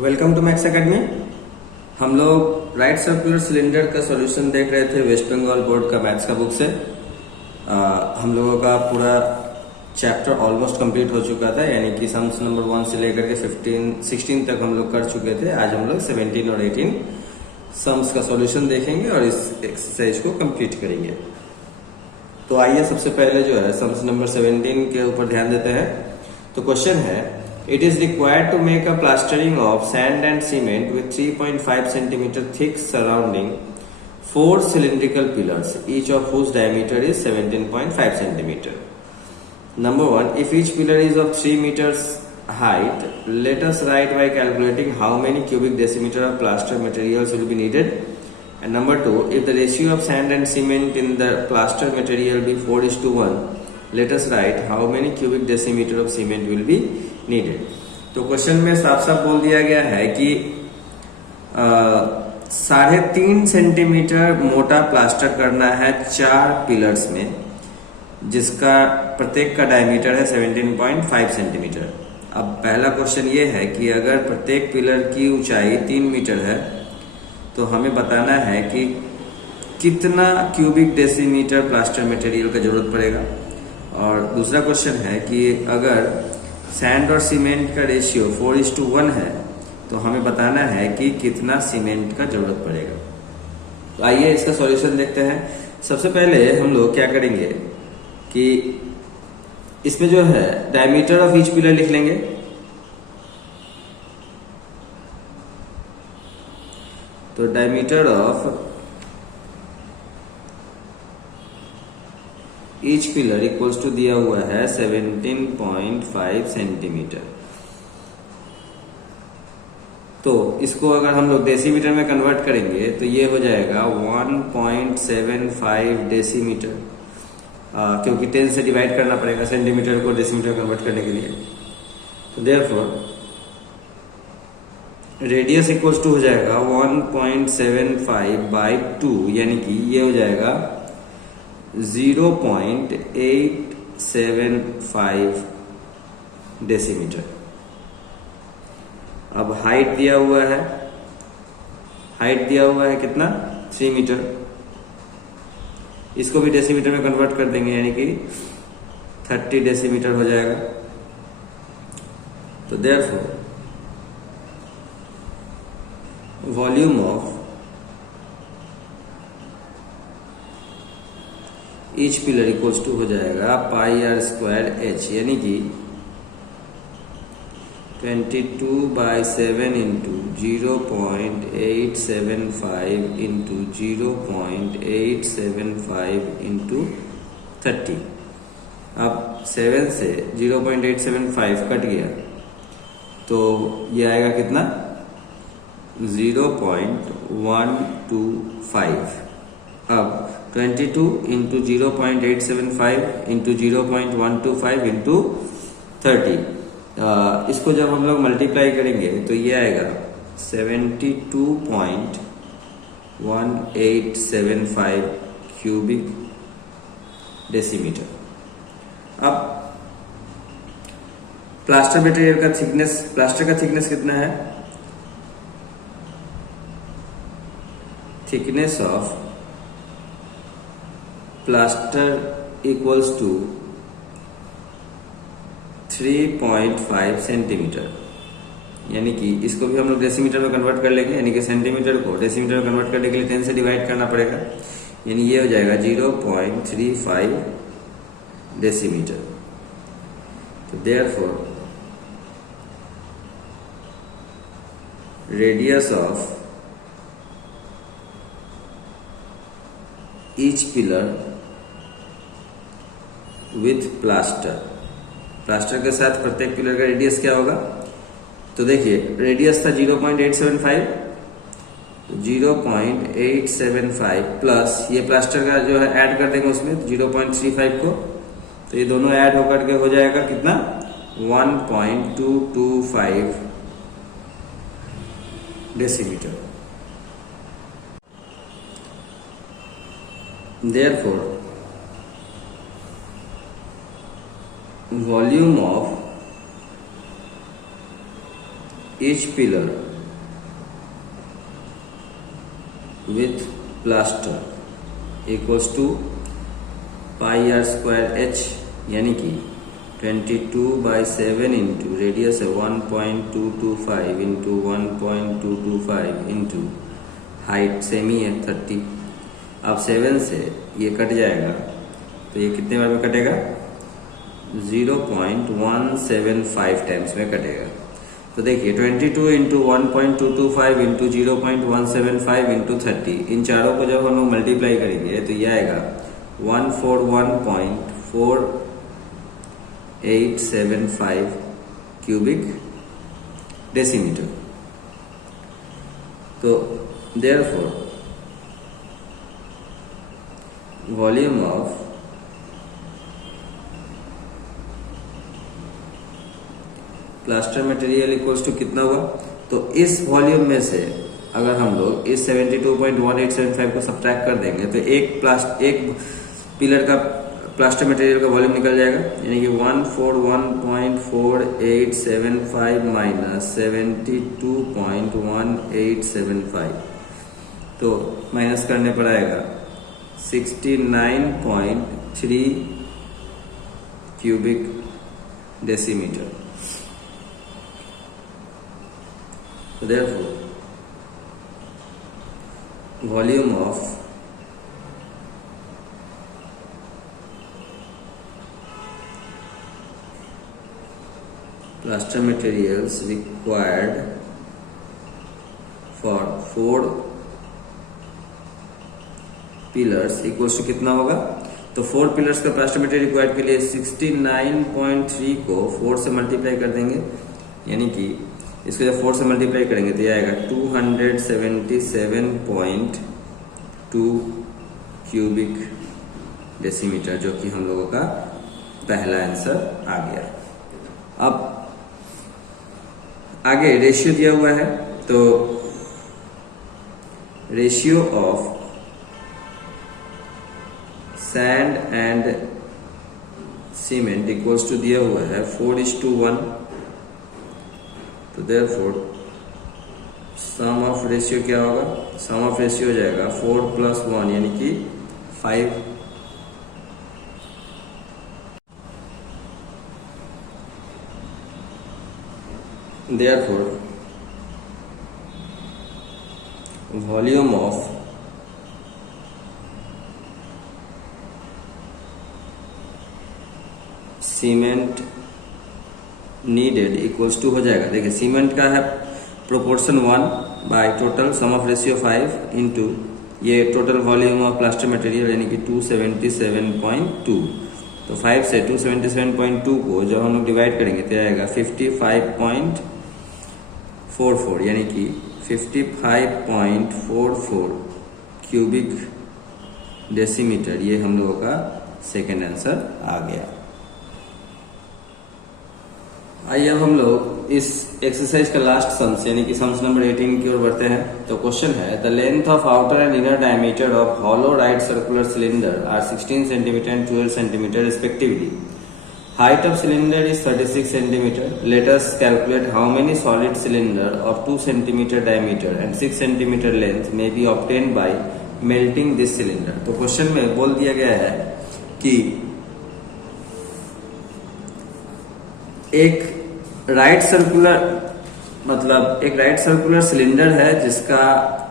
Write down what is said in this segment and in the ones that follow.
Welcome to max academy. हम लोग right circular cylinder का सॉल्यूशन देख रहे थे वेस्ट बंगाल बोर्ड का मैथ्स का बुक से। हम लोगों का पूरा चैप्टर ऑलमोस्ट कंप्लीट हो चुका था, यानी कि सम्स नंबर 1 से लेकर के 16 तक हम लोग कर चुके थे। आज हम लोग 17 और 18 सम्स का सॉल्यूशन देखेंगे और इस एक्सरसाइज को कंप्लीट करेंगे। तो आइए सबसे पहले जो है सम्स नंबर 17 के ऊपर ध्यान देते हैं। तो क्वेश्चन है, it is required to make a plastering of sand and cement with 3.5 centimeter thick surrounding 4 cylindrical pillars, each of whose diameter is 17.5 centimeter. Number 1, if each pillar is of 3 meters height, let us write by calculating how many cubic decimeter of plaster materials will be needed. And number 2, if the ratio of sand and cement in the plaster material be 4:1, let us write how many cubic decimeter of cement will be needed. तो question में साफ साफ बोल दिया गया है कि 3.5 centimetre मोटा प्लास्टर करना है 4 पिलर्स में, जिसका प्रत्येक का डायमीटर है 17.5 सेंटीमीटर। अब पहला क्वेश्चन ये है कि अगर प्रत्येक पिलर की ऊंचाई 3 मीटर है तो हमें बताना है कि कितना क्यूबिक डेसीमीटर प्लास्टर मटेरियल का जरूरत पड़ेगा। और दूसरा क्वेश्चन है कि अगर सैंड और सीमेंट का रेशियो 4:1 है तो हमें बताना है कि कितना सीमेंट का जरूरत पड़ेगा। तो आइए इसका सॉल्यूशन देखते हैं। सबसे पहले हम लोग क्या करेंगे कि इसमें जो है डायमीटर ऑफ ईच पिलर लिख लेंगे। तो diameter of each pillar equals to दिया हुआ है 17.5 सेंटीमीटर। तो इसको अगर हम लोग डेसीमीटर में कन्वर्ट करेंगे तो ये हो जाएगा 1.75 डेसीमीटर, क्योंकि 10 से डिवाइड करना पड़ेगा सेंटीमीटर को डेसीमीटर कन्वर्ट करने के लिए। तो देयरफॉर रेडियस इक्वल्स टू हो जाएगा 1.75 बाई 2, यानी कि ये हो जाएगा 0.875 डेसीमीटर। अब हाइट दिया हुआ है, कितना 3 मीटर। इसको भी डेसीमीटर में कन्वर्ट कर देंगे, यानी कि 30 डेसीमीटर हो जाएगा। तो therefore volume of each pillar equals to हो जाएगा πr²h, यानी कि 22/7 इंटू 0.875 इंटू 0.875 इंटू 30। अब 7 से 0.875 कट गया तो ये आएगा कितना 0.125। अब 22 इंटू 0.875 इंटू 0.125 इंटू 30, इसको जब हम लोग मल्टीप्लाई करेंगे तो ये आएगा 72.1875 क्यूबिक डेसीमीटर। अब प्लास्टर मटेरियल का थिकनेस, प्लास्टर का थिकनेस कितना है? Thickness of plaster equals to 3.5 centimetre, यानी कि इसको भी हम लोग डेसीमीटर में कन्वर्ट कर लेंगे, यानी कि सेंटीमीटर को डेसीमीटर में कन्वर्ट करने के लिए 10 से डिवाइड करना पड़ेगा, यानी ये हो जाएगा 0.35 डेसीमीटर। तो therefore radius of each pillar with plaster के साथ प्रत्येक पिलर का रेडियस क्या होगा? तो देखिए रेडियस था 0.875, 0.875 प्लस ये प्लास्टर का जो है ऐड कर देंगे उसमें 0.35 को, तो ये दोनों ऐड होकर के हो जाएगा कितना 1.225 decimetre. Therefore, volume of each pillar with plaster equals to pi r square h, यानी कि 22/7 इंटू रेडियस है 1.225 इंटू 1.225 इंटू हाइट सेमी है 30। अब 7 से ये कट जाएगा तो ये कितने बार में कटेगा? 0.175 टाइम्स में कटेगा। तो देखिए 22 इंटू 1.225 इंटू 0.175 इंटू 30, इन चारों को जब हम लोग मल्टीप्लाई करेंगे तो ये आएगा 141.4875 क्यूबिक डेसीमीटर। तो therefore volume of plaster material equals to कितना हुआ? तो इस वॉल्यूम में से अगर हम लोग इस 72.1875 को सब्ट्रैक्ट कर देंगे तो एक पिलर का प्लास्टर मटेरियल का वॉल्यूम निकल जाएगा, यानी कि 141.4875 माइनस 72.1875, तो माइनस करने पर आएगा 69.3 cubic decimetre. So therefore, volume of plaster materials required for 4 pillars equals to कितना होगा? तो 4 पिलर्स का प्लास्टर मटेरियल रिक्वायर्ड के लिए 69.3 को 4 से मल्टीप्लाई कर देंगे, यानी कि इसको जब 4 से मल्टीप्लाई करेंगे तो ये आएगा 277.2 क्यूबिक डेसीमीटर, जो कि हम लोगों का पहला आंसर आ गया। अब आगे रेशियो दिया हुआ है, तो ratio of sand and cement equals to दिया हुआ है 4:1। तो देयरफॉर सम ऑफ रेशियो क्या होगा? सम ऑफ रेशियो हो जाएगा 4 + 1 यानी कि 5। Therefore volume of cement needed equals to हो जाएगा, देखिए सीमेंट का है proportion 1 by total sum of ratio 5 into ये total volume of plaster material यानी कि 277.2। तो 5 से 277.2 को जब हम लोग डिवाइड करेंगे तो आएगा 55.44 यानी कि 55.44 क्यूबिक डेसीमीटर। ये हम लोगों का सेकेंड आंसर आ गया। आइए अब हम लोग इस एक्सरसाइज का लास्ट सम्स यानी कि सम्स नंबर 18 की ओर बढ़ते हैं। तो क्वेश्चन है the length of outer and inner diameter of hollow right circular cylinder are 16 centimetre and 12 centimetre respectively. Height of cylinder is 36 centimetre. Let us calculate how many solid cylinder of 2 centimetre diameter and 6 centimetre length may be obtained by melting this cylinder. तो question में बोल दिया गया है कि एक right circular cylinder है जिसका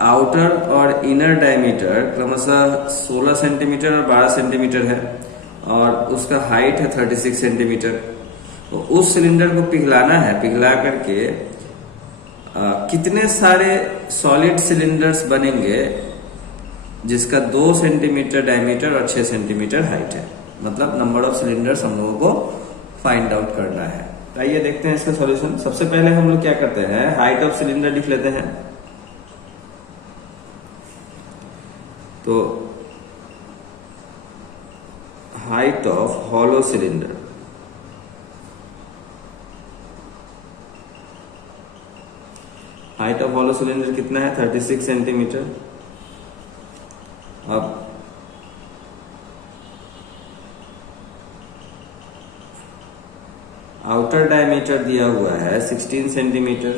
आउटर और इनर डायमीटर क्रमशः 16 सेंटीमीटर और 12 सेंटीमीटर है और उसका हाइट है 36 सेंटीमीटर। तो उस सिलेंडर को पिघलाना है, पिघला करके कितने सारे सॉलिड सिलेंडर्स बनेंगे जिसका 2 सेंटीमीटर डायमीटर और 6 सेंटीमीटर हाइट है, मतलब नंबर ऑफ सिलेंडर्स हम लोगों को फाइंड आउट करना है। तो आइए देखते हैं इसका सॉल्यूशन। सबसे पहले हम लोग क्या करते हैं, हाइट ऑफ सिलेंडर लिख लेते हैं। तो height of hollow cylinder, height of hollow cylinder कितना है 36 सेंटीमीटर। अब आउटर डायमीटर दिया हुआ है 16 सेंटीमीटर।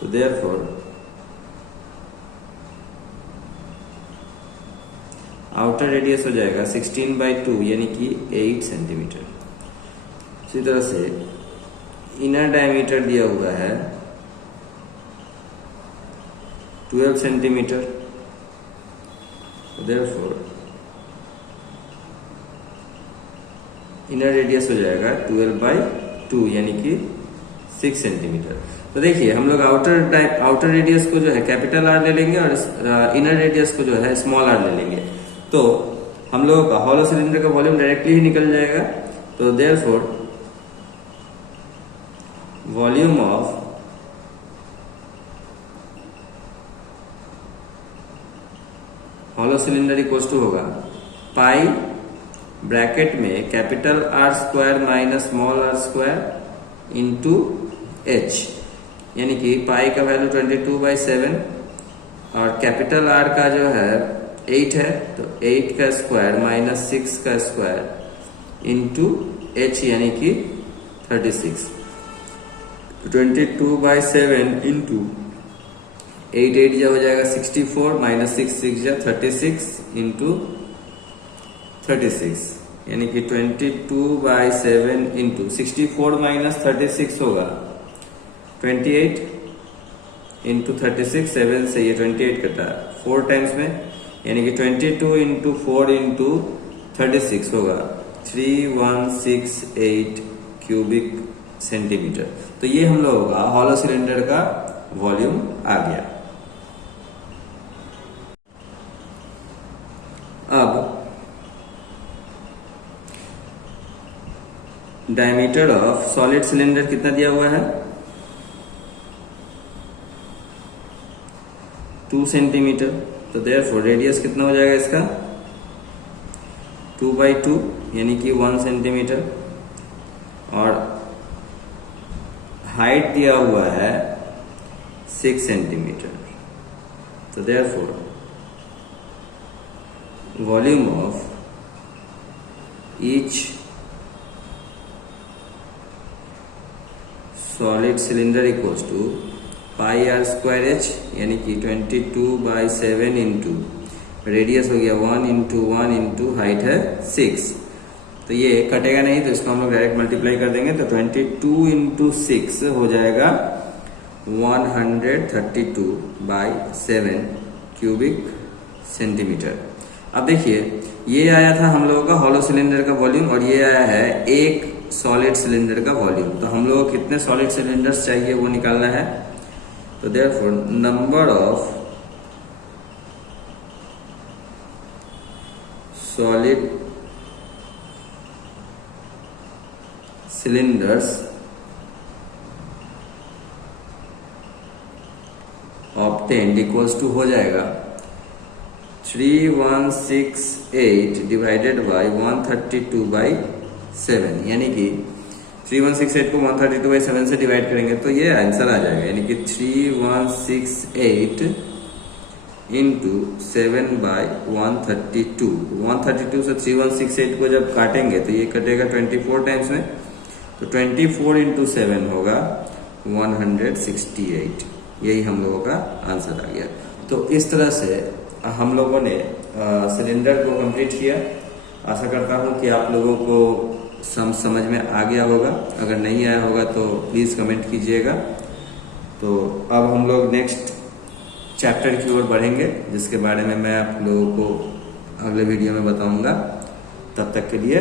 तो देयरफॉर आउटर रेडियस हो जाएगा 16/2 यानी कि 8 सेंटीमीटर। इसी तरह से इनर डायमीटर दिया हुआ है 12 सेंटीमीटर। देयरफॉर इनर रेडियस हो जाएगा 12/2 यानी कि 6 सेंटीमीटर। तो देखिए हम लोग आउटर रेडियस को जो है कैपिटल आर ले लेंगे और इनर रेडियस को जो है स्मॉल आर ले लेंगे, तो हम लोगों का हॉलो सिलेंडर का वॉल्यूम डायरेक्टली ही निकल जाएगा। तो therefore volume of hollow cylinder equals to होगा पाई ब्रैकेट में capital R square minus small R square into H, यानी कि पाई का वैल्यू 22/7 और कैपिटल आर का जो है 8 है, तो 8 का स्क्वायर माइनस 6 का स्क्वायर इंटू एच यानी कि 36। 22/7 इंटू 8 8 जा हो जाएगा 64 माइनस 6 6 जा 36 इंटू 36 यानी कि 22/7 इंटू 64 माइनस 36 होगा 28 इंटू 36, 7 से ये 28 कटा 4 टाइम्स में, यानी कि 22 इंटू 4 इंटू 36 होगा 3168 क्यूबिक सेंटीमीटर। तो ये हम लोगों का हॉलो सिलेंडर का वॉल्यूम आ गया। अब डायमीटर ऑफ सॉलिड सिलेंडर कितना दिया हुआ है 2 सेंटीमीटर। तो देयरफॉर रेडियस कितना हो जाएगा इसका 2/2 यानी कि 1 सेंटीमीटर, और हाइट दिया हुआ है 6 सेंटीमीटर। तो therefore volume of each solid cylinder equals to pi R square H यानी कि 22/7 इंटू रेडियस हो गया 1 इंटू 1 इंटू हाइट है 6। तो ये कटेगा नहीं, तो इसको हम लोग डायरेक्ट मल्टीप्लाई कर देंगे, तो 22 इंटू 6 हो जाएगा 132/7 क्यूबिक सेंटीमीटर। अब देखिए ये आया था हम लोगों का हॉलो सिलेंडर का वॉल्यूम और ये आया है एक सॉलिड सिलेंडर का वॉल्यूम। तो हम लोग को कितने सॉलिड सिलेंडर्स चाहिए वो निकालना है। तो therefore number of solid cylinders obtained equals to हो जाएगा 3168 डिवाइडेड बाय 132/7, यानी कि 3168 को 132/7 से डिवाइड करेंगे तो ये आंसर आ जाएगा, यानी कि 3168 इंटू 7/132। 132 से 3168 को जब काटेंगे तो ये कटेगा 24 टाइम्स में, तो 24 इंटू 7 होगा 168। यही हम लोगों का आंसर आ गया। तो इस तरह से हम लोगों ने सिलेंडर को कंप्लीट किया। आशा करता हूं कि आप लोगों को समझ में आ गया होगा। अगर नहीं आया होगा तो प्लीज़ कमेंट कीजिएगा। तो अब हम लोग नेक्स्ट चैप्टर की ओर बढ़ेंगे, जिसके बारे में मैं आप लोगों को अगले वीडियो में बताऊंगा। तब तक के लिए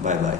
बाय बाय।